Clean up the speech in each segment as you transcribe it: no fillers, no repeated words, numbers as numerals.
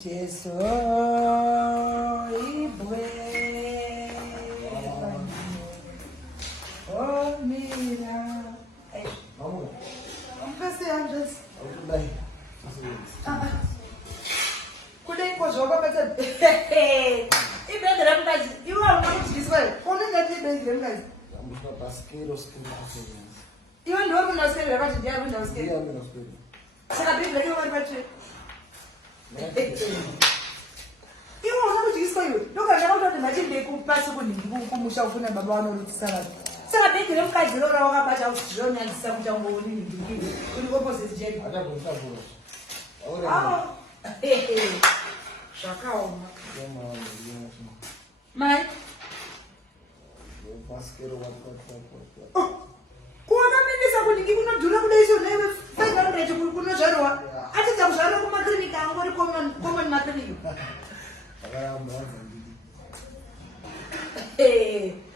Jesu ibwe oh mira Vamos. Kasi Andres Vamos daí. kule kozhoka bata ibendera mkazi iwe unakudziswa kone ngati ibendera mkazi Vamos para Pasqueiro, os que não conseguem. iwe ndiwe unasikira vakati ndiye unasikira Dia menos coisa. saka biblia iwe vari patri iwe unakudziswa iwe ndokana kuti machinde kupasi kunhingi kumusha ufuna baba vanolutisa vanhu saka biblia mukadzi rora wakabata zvonyadzisa kuti angooni nhingi kuri opposite jeni Até com essa voz. zvakaoma Chama mai Pasqueiro, kuwakamenesa kunhingi kunodhura kudai izvonaiwe 500 kunozvarwa atidza kuzvarwa kumakirinika angori common makirinika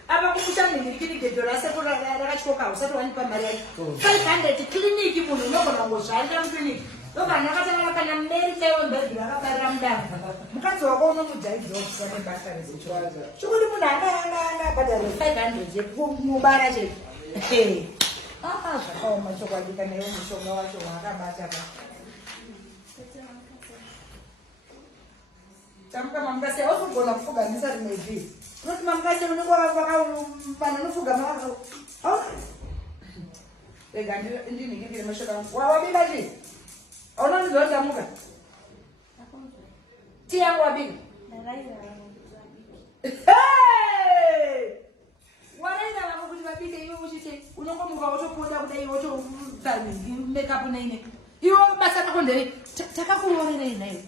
apa kumusha mhindirikirinike dhora asati rakatyoka usati wanipa mari yacho 500 kiliniki munhu unogona kungozvarira mukiriniki ndokana akatanga kana meri chaiwe mbedhi vakabarira mudava mukadzi wako unomujaidza kusane basa rezichwaza chokuti munhu angabhadharwe 500 yekumubara chete zvakaoma chokwadi kana iwe mushonga wacho waakabata pa tamuka mamukasi hausogona kufugamisa rimwe vhiri unoti mamukasi unenge vanhu unofugama rega ndinhingikire mashoko angu wabika chii aunondiziva ndamuka ti yangu wabika waraina vako kuti vabike iwe uchiti unongomuka wotopoda kudai wotomekapu naine iwe basa rako ndei takakuroverei nayo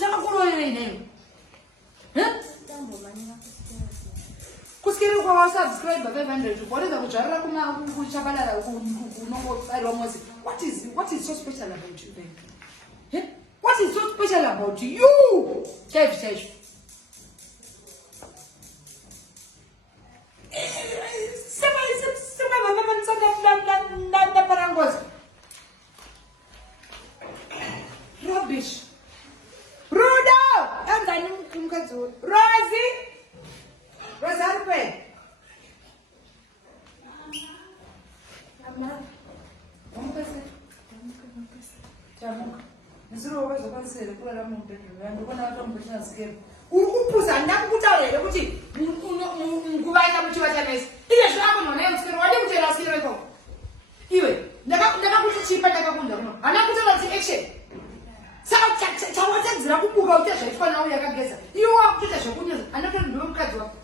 takakuroverei nayo kusikiri kwawasubscribe 500 warega kudzvarira kuchabalala kunongobariwa mose what is so special about you then what is so special about you chaizvo semaparangozi rubbish rudo enzani mukadzi rosi rosi ari kwei tamuka nisiriwo wezokwanisire kurara mubhedroom ndikona vatombochinasikero uri kupuza ndakukutaura here kuti nguva ita muchiva chanesi iye zvaakunhonayosikero wade kuteera sikero ikoko iwe ndakakuti chipa ndakakunda kuno hana kutaura ti action saka chawatadzira kubuka kuti zvaitwa nawo yakageza iwe wakutoita zvokunyoza anototi ndiwe mukadzi wako